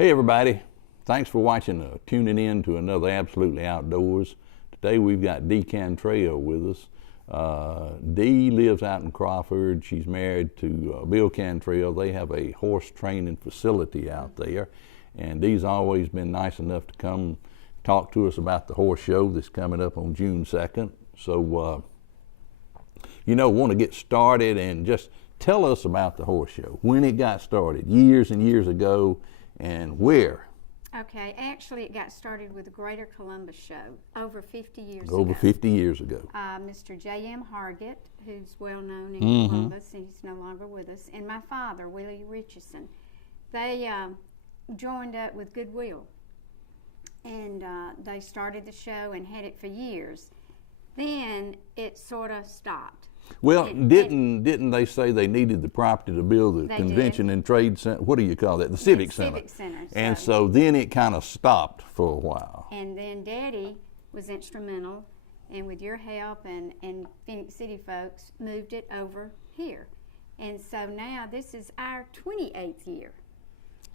Hey everybody, thanks for watching, tuning in to another Absolutely Outdoors. Today we've got Dee Cantrell with us. Dee lives out in Crawford. She's married to Bill Cantrell. They have a horse training facility out there, and Dee's always been nice enough to come talk to us about the horse show that's coming up on June 2nd. So, want to get started and just tell us about the horse show, when it got started, years and years ago, and where. Okay, actually it got started with the Greater Columbus Show over 50 years ago. Over 50 years ago. Mr. J.M. Hargett, who's well known in Columbus, and he's no longer with us, and my father, Willie Richardson, they joined up with Goodwill, and they started the show and had it for years. Then it sort of stopped. Well, didn't they say they needed the property to build the convention did. And trade center? What do you call that? The Civic Center. Civic Center. And so then it kind of stopped for a while. And then Daddy was instrumental, and with your help and Phoenix City folks, moved it over here. And so now this is our 28th year.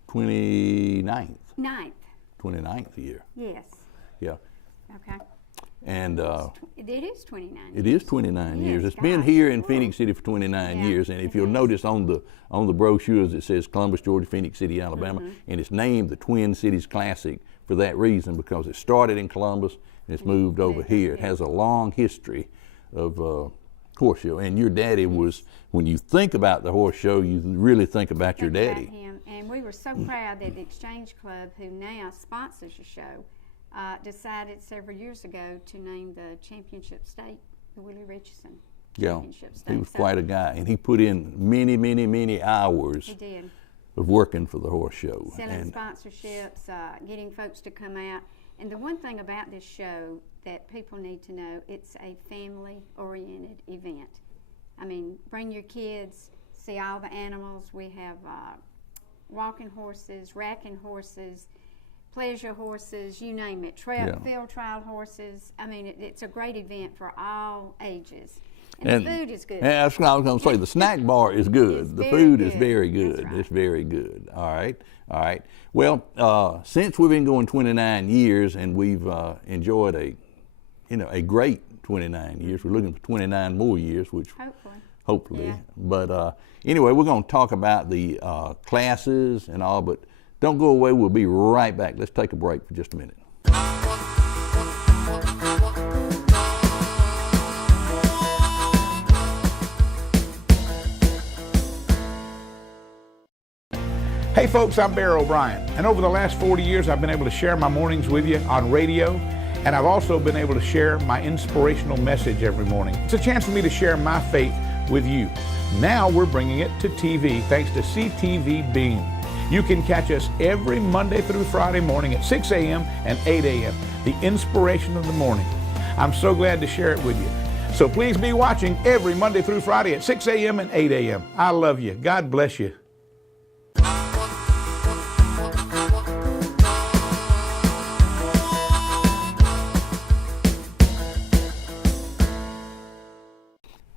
29th. 29th year. Yes. Yeah. Okay. And it is 29. It is 29 Yes, years. It's gosh, been here in cool. Phoenix City for 29 Yeah, years. And if it you'll has. notice on the brochures, it says Columbus, Georgia, Phoenix City, Alabama, and it's named the Twin Cities Classic for that reason, because it started in Columbus and it's moved over here. It has a long history of horse show. And your daddy was, when you think about the horse show, you really think about your Think daddy. about him. And we were so proud that the Exchange Club, who now sponsors the show, decided several years ago to name the championship stake the Willie Richardson Championship Stake. He was quite a guy, and he put in many, many, many hours He did. of working for the horse show. Selling sponsorships, getting folks to come out. And the one thing about this show that people need to know, it's a family-oriented event. I mean, bring your kids, see all the animals. We have walking horses, racking horses, pleasure horses, you name it, field trial horses. I mean, it's a great event for all ages. And the food is good. That's what I was going to say. The snack bar is good. The food is very good. It's very good. All right. Well, since we've been going 29 years and we've enjoyed a great 29 years, we're looking for 29 more years, which hopefully. Yeah. But anyway, we're going to talk about the classes and all, but don't go away. We'll be right back. Let's take a break for just a minute. Hey folks, I'm Bear O'Brien, and over the last 40 years I've been able to share my mornings with you on radio, and I've also been able to share my inspirational message every morning. It's a chance for me to share my faith with you. Now we're bringing it to TV thanks to CTV Beam. You can catch us every Monday through Friday morning at 6 a.m. and 8 a.m., the inspiration of the morning. I'm so glad to share it with you. So please be watching every Monday through Friday at 6 a.m. and 8 a.m. I love you. God bless you.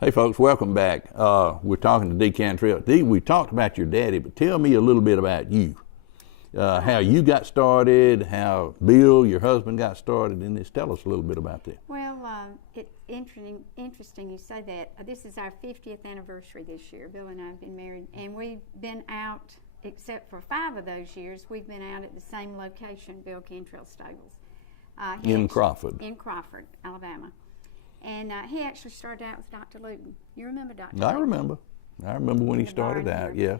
Hey folks, welcome back. We're talking to Dee Cantrell. Dee, we talked about your daddy, but tell me a little bit about you. How you got started, how Bill, your husband, got started in this. Tell us a little bit about that. Well, it's interesting you say that. This is our 50th anniversary this year. Bill and I have been married, and we've been out, except for 5 of those years, we've been out at the same location, Bill Cantrell Stables. In Crawford. In Crawford, Alabama. And he actually started out with Dr. Luton. You remember Dr. I Luton? remember when he started out, yeah.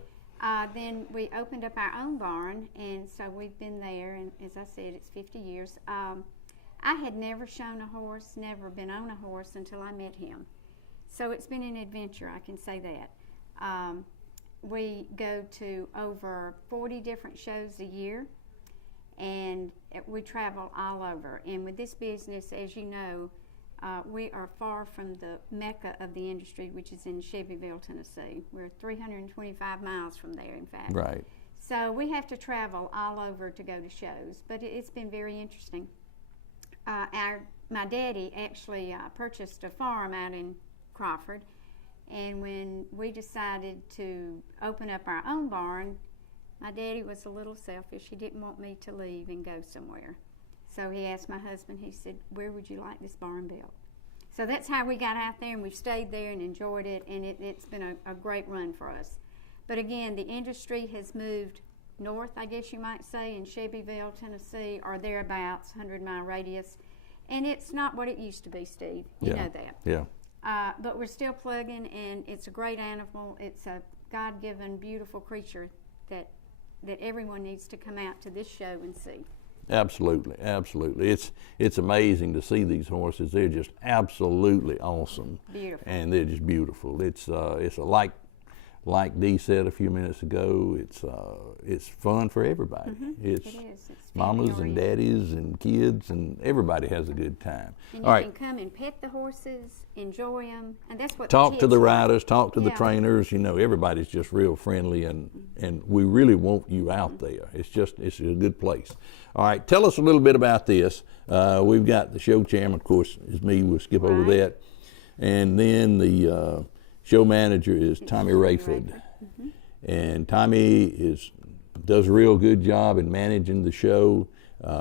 Then we opened up our own barn, and so we've been there, and as I said, it's 50 years. I had never shown a horse, never been on a horse until I met him. So it's been an adventure, I can say that. We go to over 40 different shows a year, and we travel all over. And with this business, as you know, we are far from the mecca of the industry, which is in Shelbyville, Tennessee. We're 325 miles from there, in fact. Right. So we have to travel all over to go to shows, but it's been very interesting. My daddy actually purchased a farm out in Crawford, and when we decided to open up our own barn, My daddy was a little selfish. He didn't want me to leave and go somewhere. So he asked my husband, he said, where would you like this barn built? So that's how we got out there, and we've stayed there and enjoyed it, and it's been a great run for us. But again, the industry has moved north, I guess you might say, in Shelbyville, Tennessee, or thereabouts, 100-mile radius. And it's not what it used to be, Steve. You know that. Yeah. But we're still plugging, and it's a great animal. It's a God-given, beautiful creature that everyone needs to come out to this show and see. Absolutely, absolutely. It's amazing to see these horses. They're just absolutely awesome. Beautiful. And they're just beautiful. It's like Dee said a few minutes ago, it's fun for everybody. It is. It's mamas and family-oriented. daddies and kids, and everybody has a good time. And All you right, can come and pet the horses, enjoy them, and that's what talk the to kids the like. riders, talk to the Yeah. trainers. You know, everybody's just real friendly, and we really want you out there. It's a good place. All right, tell us a little bit about this. We've got the show chairman, of course, is me. We'll skip over Right. that, and then the show manager is Tommy Rayford, and Tommy does a real good job in managing the show.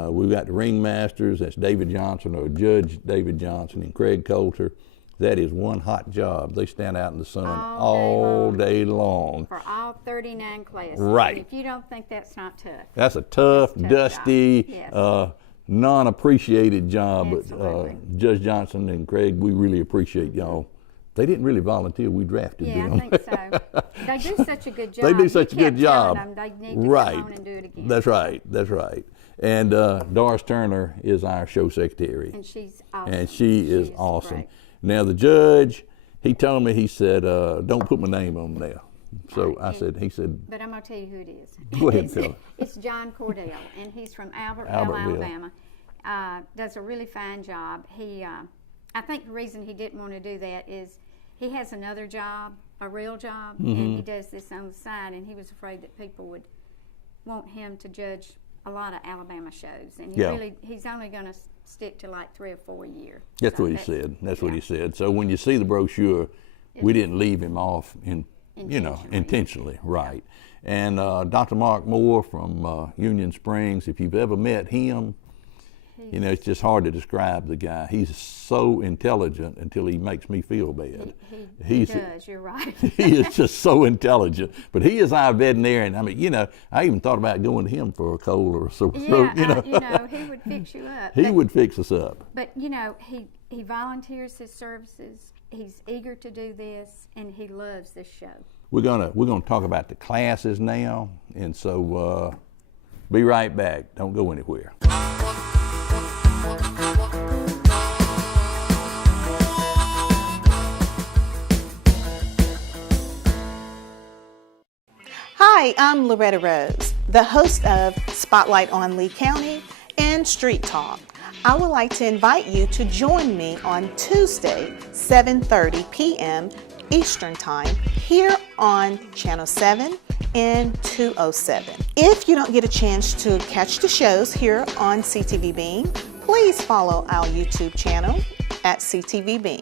We've got the ringmasters, that's David Johnson, or Judge David Johnson, and Craig Coulter. That is one hot job. They stand out in the sun all day long. For all 39 classes. Right. And if you don't think that's not tough. That's a tough, That's a tough dusty, job. Yes. non-appreciated job. Absolutely. But Judge Johnson and Craig, we really appreciate y'all. They didn't really volunteer. We drafted Yeah, them. I think so. They do such a good job. They do We such a good kept telling job. them they need to Right. come on and do it again. That's right. That's right. And Doris Turner is our show secretary. And she's awesome. And she is awesome. great. Now the judge, he told me, he said, don't put my name on there. So Right, he said, But I'm going to tell you who it is. Go ahead and tell her. It's John Cordell, and he's from Albertville, Albertville. Alabama. Does a really fine job. I think the reason he didn't want to do that is he has another job, a real job, and he does this on the side, and he was afraid that people would want him to judge a lot of Alabama shows, and he's only going to stick to like 3 or 4 a year. that's So what he said. That's what he said. So when you see the brochure, we didn't leave him off intentionally, right. And Dr. Mark Moore from Union Springs, if you've ever met him, you know, it's just hard to describe the guy. He's so intelligent until he makes me feel bad. He does, you're right. He is just so intelligent. But he is our veterinarian. I mean, you know, I even thought about going to him for a cold or a sore throat. Yeah, he would fix you up. He would fix us up. But, you know, he volunteers his services. He's eager to do this, and he loves this show. We're gonna talk about the classes now, and so be right back. Don't go anywhere. Hi, I'm Loretta Rose, the host of Spotlight on Lee County and Street Talk. I would like to invite you to join me on Tuesday, 7:30 p.m. Eastern Time here on Channel 7 and 207. If you don't get a chance to catch the shows here on CTV Bean, please follow our YouTube channel at CTV Bean.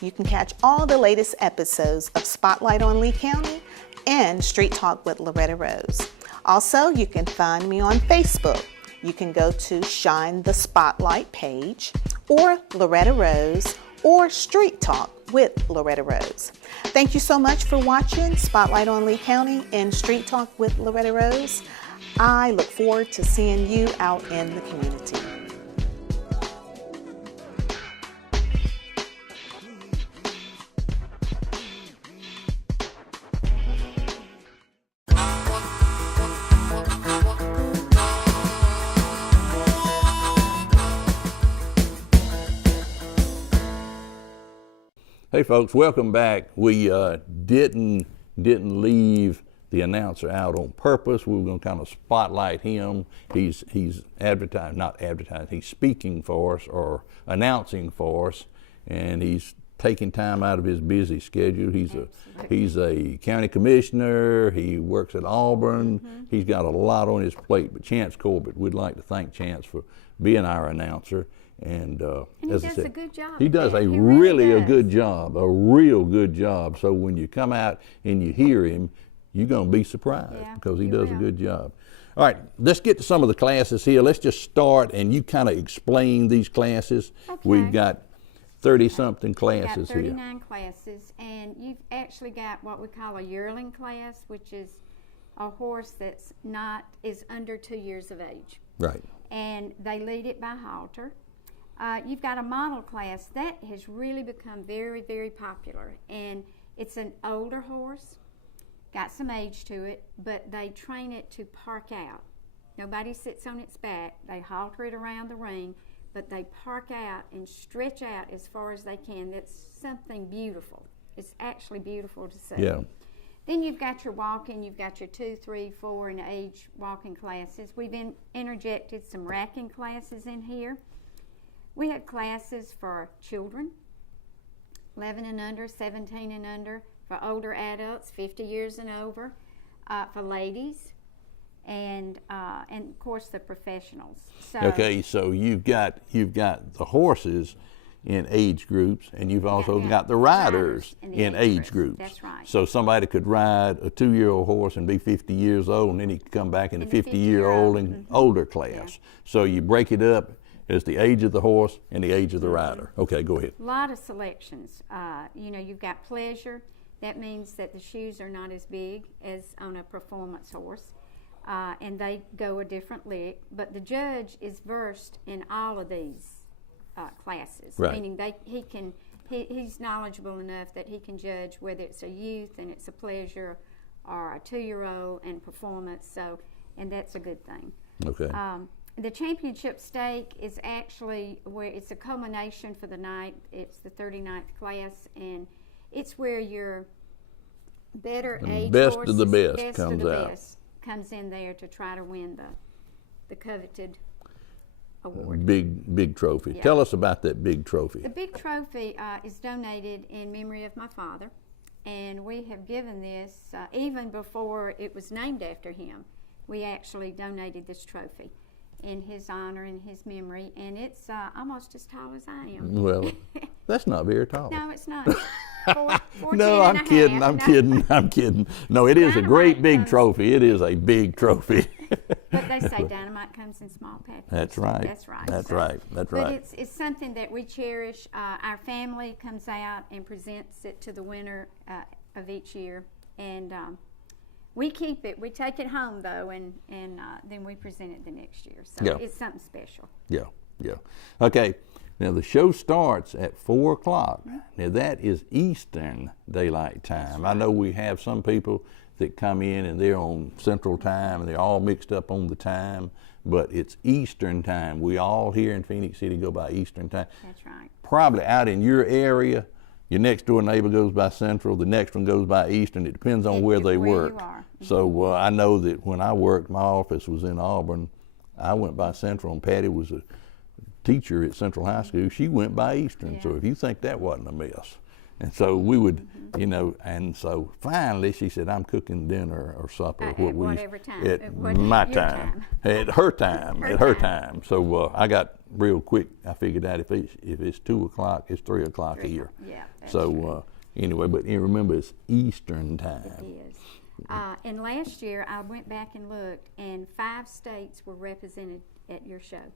You can catch all the latest episodes of Spotlight on Lee County and Street Talk with Loretta Rose. Also, you can find me on Facebook. You can go to Shine the Spotlight page, or Loretta Rose, or Street Talk with Loretta Rose. Thank you so much for watching Spotlight on Lee County and Street Talk with Loretta Rose. I look forward to seeing you out in the community. Hey folks, welcome back. We didn't leave the announcer out on purpose. We were going to kind of spotlight him. He's he's speaking for us or announcing for us, and he's taking time out of his busy schedule. He's a county commissioner. He works at Auburn. He's got a lot on his plate. But Chance Corbett, we'd like to thank Chance for being our announcer. And he as does I said, a good job. he does a He really does. a good job, a real good job. So when you come out and you hear him, you're going to be surprised Yeah, because he you does a will. good job. All right, let's get to some of the classes here. Let's just start and you kind of explain these classes. Okay. We've got 30-something We've got classes here. 39 classes, and you've actually got what we call a yearling class, which is a horse is under 2 years of age. Right. And they lead it by halter. You've got a model class that has really become very, very popular, and it's an older horse, got some age to it, but they train it to park out. Nobody sits on its back. They halter it around the ring, but they park out and stretch out as far as they can. That's something beautiful. It's actually beautiful to see. Yeah. Then you've got your walking, you've got your 2, 3, 4 and age walking classes. We've interjected some racking classes in here. We have classes for children, 11 and under, 17 and under, for older adults, 50 years and over, for ladies, and of course the professionals. So, Okay, so you've got the horses in age groups, and you've also yeah, got the riders in the in age groups. That's right. So somebody could ride a 2-year-old horse and be 50 years old, and then he could come back in the In the 50-year-old 50-year-old, and older class. So you break it up as the age of the horse and the age of the rider. Okay, go ahead. A lot of selections. You've got pleasure. That means that the shoes are not as big as on a performance horse, and they go a different lick. But the judge is versed in all of these classes, Right. meaning he's knowledgeable enough that he can judge whether it's a youth and it's a pleasure, or a 2-year-old and performance. And that's a good thing. Okay. The championship stake is actually where it's a culmination for the night. It's the 39th class, and it's where your better age best horses, of the best of comes the out. best comes in there to try to win the coveted award. Big trophy. Yeah. Tell us about that big trophy. The big trophy is donated in memory of my father, and we have given this even before it was named after him. We actually donated this trophy in his honor and his memory, and it's almost as tall as I am. Well, that's not very tall. No, it's not. 14 No, and I'm a kidding. half. I'm No. kidding. I'm kidding. No, it is a great Dynamite big comes- trophy. It is a big trophy. But they say dynamite comes in small packages. That's right. That's right. That's So- right. That's But right. it's something that we cherish. Our family comes out and presents it to the winner of each year, and we keep it. We take it home though, and then we present it the next year. So Yeah. it's something special. Yeah, yeah. Okay, now the show starts at 4 o'clock. Now that is Eastern Daylight Time. I know we have some people that come in and they're on Central Time and they're all mixed up on the time, but it's Eastern Time. We all here in Phoenix City go by Eastern Time. That's right. Probably out in your area, your next door neighbor goes by Central, the next one goes by Eastern. It depends on where they where you work. are. So I know that when I worked, my office was in Auburn. I went by Central, and Patty was a teacher at Central High School. She went by Eastern. So Yeah. if you think that wasn't a mess. And so we would, and so finally she said, I'm cooking dinner or supper. At whatever time. At At what- my your time. time. At her time. At her time. So I got real quick. I figured out if it's 2 o'clock, it's 3 o'clock here. Yeah, that's So true. anyway, but remember it's Eastern time. It is. And last year I went back and looked, and 5 states were represented at your show.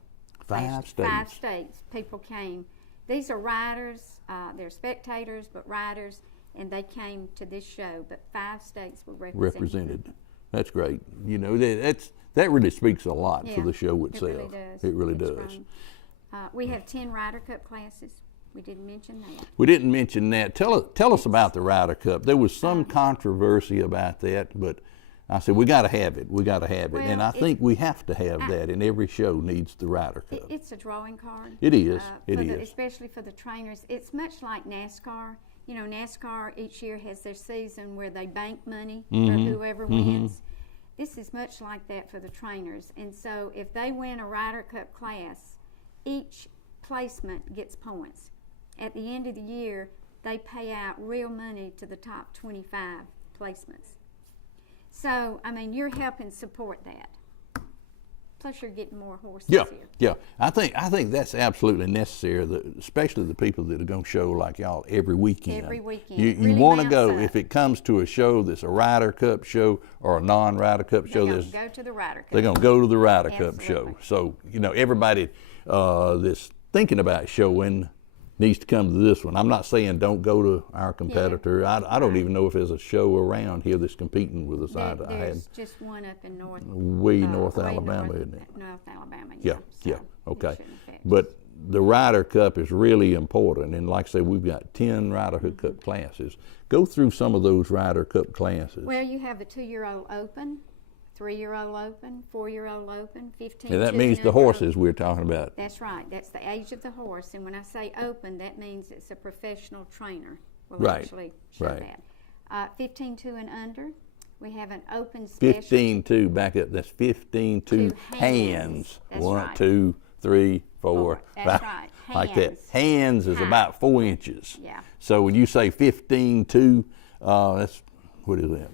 5 states. 5 states. People came. These are riders. They're spectators, but riders, and they came to this show. But 5 states were Represented. That's great. You know, that really speaks a lot for Yeah, the show it really itself. does. It really It's does. grown. We have 10 Ryder Cup classes. We didn't mention that. We didn't mention that. Tell us about the Ryder Cup. There was some controversy about that, but I said we got to have it. We got to have it, and Well, I think we have to have that. And every show needs the Ryder Cup. It's a drawing card. It is. It for is. Especially for the trainers. It's much like NASCAR. You know, NASCAR each year has their season where they bank money for whoever wins. This is much like that for the trainers. And so if they win a Ryder Cup class, each placement gets points. At the end of the year, they pay out real money to the top 25 placements. So, I mean, you're helping support that. plus you're getting more horses Yeah, here. yeah. I think that's absolutely necessary, especially the people that are going to show like y'all every weekend. Every weekend. You It really want to ramps go, up. if it comes to a show that's a Ryder Cup show or a non-Ryder Cup show, They're going to go to the Ryder Cup. they're going to go to the Ryder Cup show. Absolutely. So, you know, everybody that's thinking about showing needs to come to this one. I'm not saying don't go to our competitor. I don't even know if there's a show around here that's competing with us. There's just one up in North North way Alabama, north, isn't it? North Alabama, Yeah, so yeah, it okay. shouldn't affect us. But the Ryder Cup is really important, and like I say, we've got 10 Ryder Cup classes. Go through some of those Ryder Cup classes. Well, you have the 2-year-old open, 3-year-old open, 4-year-old open, 15. And that two means and the under horses we're talking about. That's right. That's the age of the horse. And when I say open, that means it's a professional trainer will Right, actually show right. that. 15-2 and under, we have an open special. 15-2, back up, that's 15-2 Two hands. hands. That's 1, right. 2, 3, 4, Four. That's 5. right. Like that. Hands. Hands is High. about 4 inches. Yeah. So when you say 15-2, that's, what is that?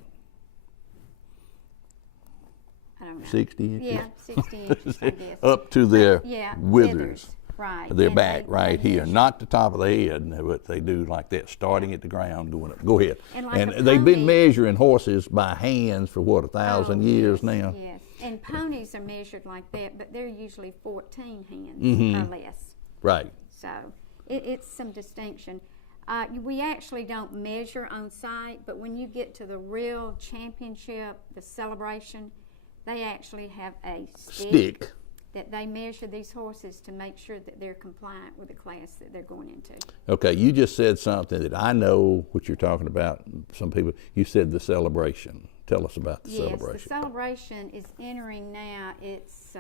I don't know. 60 inches? Yeah, 60 inches, I guess. Up to their Yeah, withers. Right. Their And back they right here, measure- not the top of the head, but they do like that, starting at the ground, going up. Go ahead. And like a they've been pony- measuring horses by hands for what, 1,000 Oh, years yes, now? Yes, and ponies are measured like that, but they're usually 14 hands Mm-hmm. or less. Right. So it's some distinction. We actually don't measure on site, but when you get to the real championship, the celebration, they actually have a Stick. that they measure these horses to make sure that they're compliant with the class that they're going into. Okay, you just said something that I know what you're talking about. Some people, you said the celebration. Tell us about the Yes, celebration. the celebration is entering now its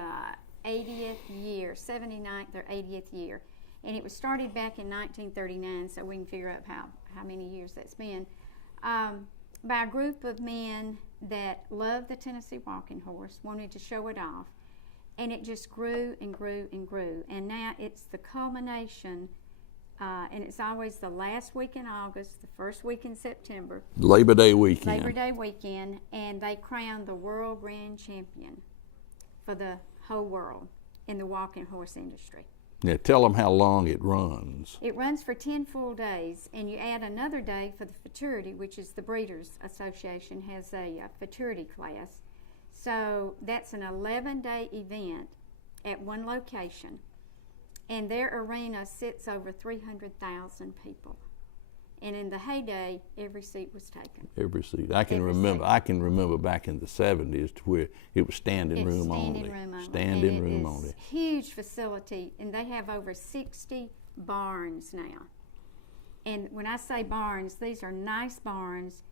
80th year, 79th or 80th year. And it was started back in 1939, so we can figure out how many years that's been. By a group of men that loved the Tennessee walking horse, wanted to show it off, and it just grew and grew and grew. And now it's the culmination, and it's always the last week in August, the first week in September, Labor Day weekend. Labor Day weekend, and they crown the world grand champion for the whole world in the walking horse industry. Now tell them how long it runs. It runs for 10 full days, and you add another day for the futurity, which is the Breeders' Association has a futurity class. So that's an 11-day event at one location, and their arena sits over 300,000 people. And in the heyday, every seat was taken. Every seat. I can Every remember. seat. I can remember back in the 70s to where it was standing It's room standing only. room only. Standing And room it only. is huge facility, and they have over 60 barns now. And when I say barns, these are nice barns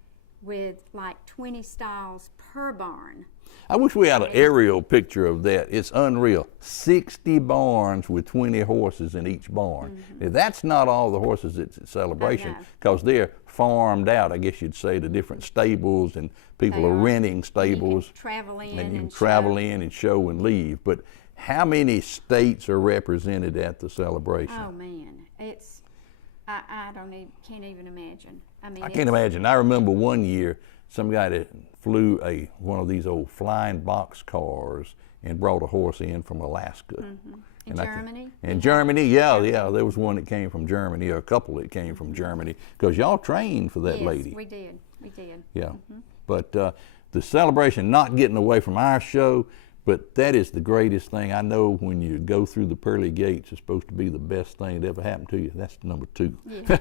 with like 20 stalls per barn. I wish we had an aerial picture of that. It's unreal. 60 barns with 20 horses in each barn. Now, that's not all the horses that's at Celebration, no. because they're farmed out, I guess you'd say, to different stables, and people They are are. renting stables. You can travel in and you can and travel show. in and show and leave. But how many states are represented at the celebration? Oh man, it's I don't even, can't even imagine. I mean, I can't imagine. I remember one year some guy that flew one of these old flying box cars and brought a horse in from Alaska. In Germany? In Germany, yeah. There was one that came from Germany, or a couple that came from Germany, because y'all trained for that Yes, lady. we did. We did. Yeah. But the celebration, not getting away from our show, but that is the greatest thing. I know when you go through the pearly gates, it's supposed to be the best thing that ever happened to you. That's number 2. Yeah.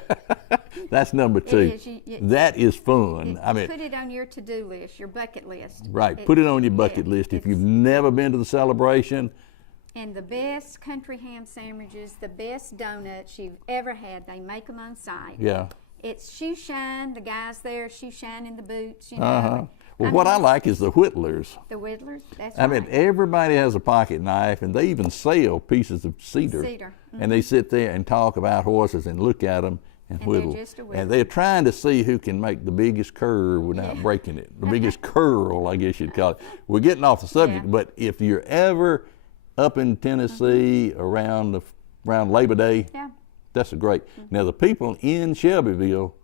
That's number 2. is. That is fun. I mean, Put it on your to-do list, your bucket list. right. Put it on your bucket list. If you've never been to the celebration, And the best country ham sandwiches, the best donuts you've ever had, they make them on site. yeah. It's shoe shine, the guys there, shoe shine in the boots, you know. Uh-huh. Well, I what mean, I like is the whittlers. The Whittlers, that's I right. mean, everybody has a pocket knife, and they even sell pieces of cedar. Cedar, And they sit there and talk about horses and look at them and they're whittle. just a whittle. And they're trying to see who can make the biggest curve without breaking it. The biggest curl, I guess you'd call it. We're getting off the subject, Yeah. but if you're ever up in Tennessee around Labor Day, Yeah. that's a great. Now, the people in Shelbyville,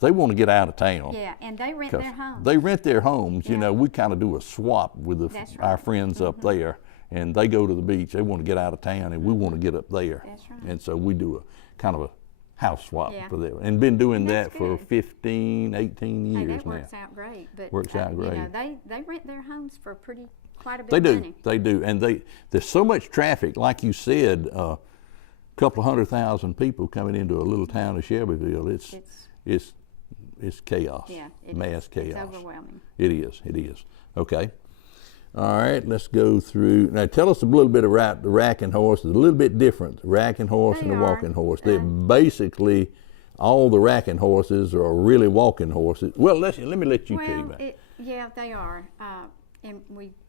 they want to get out of town. Yeah, and they rent 'Cause their homes. They rent their homes. You Yeah. know, we kind of do a swap with That's our right. friends up there. and they go to the beach. They want to get out of town, and we want to get up there. That's right. And so we do a kind of a house swap Yeah. for them, and been doing And that that's for good. 15, 18 Hey, years that now. works out great. But Works out You know, great. they rent their homes for quite a bit They of do, money. they do, and there's so much traffic. Like you said, a couple of 100,000 people coming into a little town of Shelbyville. It's chaos. Yeah, it mass is. chaos. It's overwhelming. It is. It is. Okay. All right. Let's go through now. Tell us a little bit about the racking horses. A little bit different. The racking horse and They the are. walking horse. They're basically all the racking horses are really walking horses. Well, let me let you tell you about it. Yeah, they are. And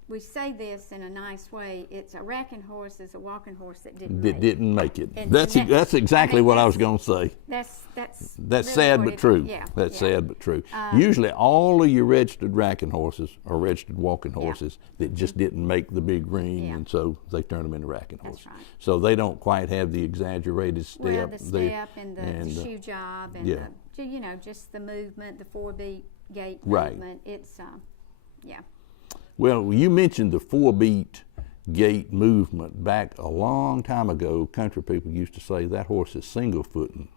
we say this in a nice way. It's a racking horse is a walking horse that didn't make That it. didn't make it. And That's exactly what I was going to say. That's That's really sad what but it- true. Yeah, That's yeah. sad but true. Usually, all of your registered racking horses are registered walking Yeah. horses that just didn't make the big ring, Yeah. and so they turn them into racking That's horses. right. So they don't quite have the exaggerated step. Well, the step and the and, shoe job and yeah. just the movement, the 4-beat gait Right. movement. It's yeah. Well, you mentioned the 4-beat gait movement. Back a long time ago, country people used to say that horse is single footing.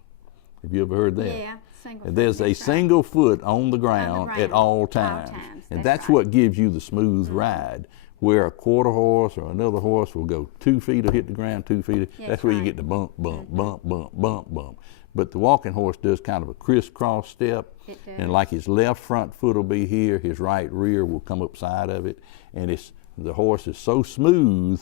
Have you ever heard that? Yeah, single. There's foot, a that's right. single foot on the ground at ground, all all times. times, And that's that's right. Mm-hmm. what gives you the smooth ride. Where a quarter horse or another horse will go 2 feet to hit the ground, 2 feet. Yes, That's where you right. get the bump, bump, bump, bump, bump, bump. But the walking horse does kind of a crisscross step. It does. And like his left front foot will be here, his right rear will come up side of it. And the horse is so smooth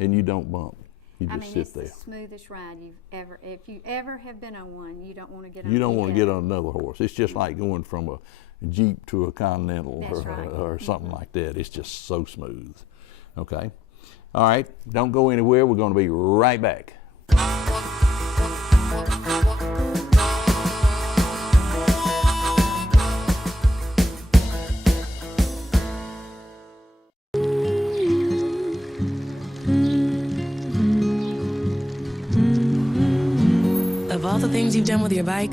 and you don't bump. You I just mean, it's sit there. the smoothest ride you've ever. If you ever have been on one, you don't want to get on. You don't any want to get other. on another horse. It's just like going from a Jeep to a Continental That's right. or something like that. It's just so smooth. Okay. All right. Don't go anywhere. We're going to be right back. Of all the things you've done with your bike,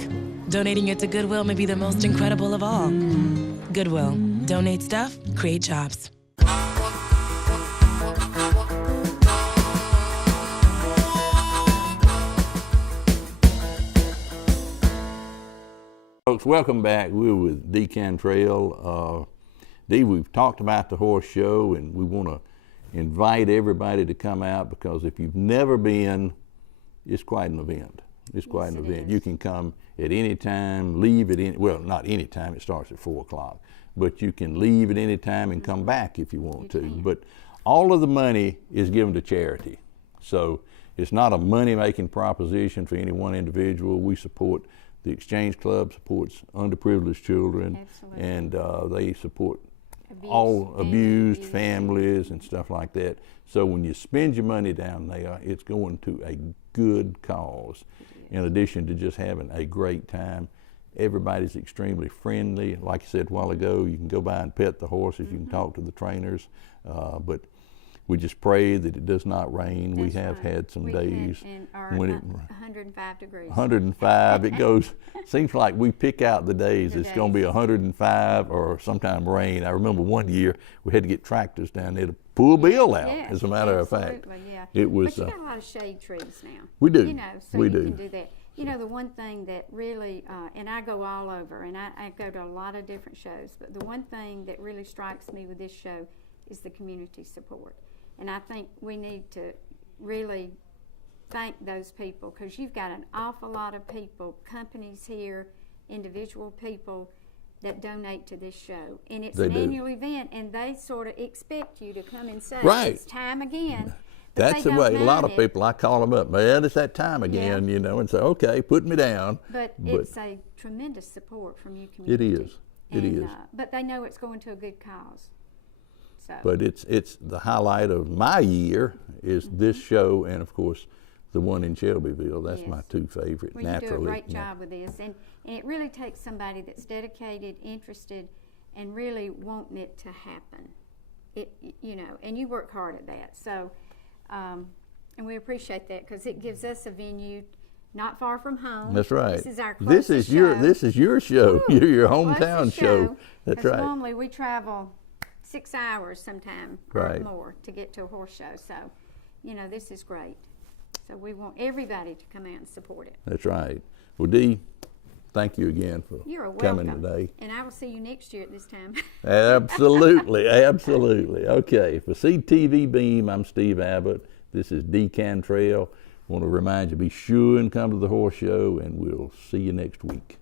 donating it to Goodwill may be the most incredible of all. Goodwill. Donate stuff, create jobs. Folks, welcome back. We're with Dee Cantrell. Dee, we've talked about the horse show, and we want to invite everybody to come out because if you've never been, it's quite an event. It's quite an Yes, it event. is. You can come at any time, leave at any, well, not any time, it starts at 4 o'clock, but you can leave at any time and come back if you want to. can. But all of the money is given to charity. So it's not a money-making proposition for any one individual. We support, the Exchange Club supports underprivileged children, Absolutely. and they support Abuse, all family abused abuse. families and stuff like that. So when you spend your money down there, it's going to a good cause. In addition to just having a great time, everybody's extremely friendly. Like I said a while ago, you can go by and pet the horses, you can talk to the trainers, but we just pray that it does not rain. We That's have right. had some We days and are when it 105 degrees. 105. It goes. Seems like we pick out the days The it's going to be days. 105 or sometime rain. I remember one year we had to get tractors down there to pull Bill out. Yes, as a matter of fact, absolutely, yeah. it was. But you got a lot of shade trees now. We do. You know, so We you do. can do that. You know, the one thing that really, and I go all over, and I go to a lot of different shows, but the one thing that really strikes me with this show is the community support. And I think we need to really thank those people because you've got an awful lot of people, companies here, individual people that donate to this show. And it's They an do. annual event, and they sort of expect you to come and say, Right. it's time again. But That's they the don't way. A lot of mean it. people, I call them up. Man, it's that time again, you know, and say, okay, put me down. But it's a tremendous support from you It community. is. It And, is. But they know it's going to a good cause. So But it's the highlight of my year is this show, and of course, the one in Shelbyville. That's my Yes. two favorite. well, you do a naturally. great job with this, and it really takes somebody that's dedicated, interested, and really wanting it to happen. It you know, and you work hard at that. So, and we appreciate that because it gives us a venue not far from home. That's right. This is our This closest is your show. this is your show. Woo, your closest hometown show. That's 'cause right. Normally we travel 6 hours sometime Right. or more to get to a horse show. So, you know, this is great. So we want everybody to come out and support it. That's right. Well, Dee, thank you again for You're coming welcome. today. And I will see you next year at this time. Absolutely, absolutely. Okay, for CTV Beam, I'm Steve Abbott. This is Dee Cantrell. I want to remind you, be sure and come to the horse show, and we'll see you next week.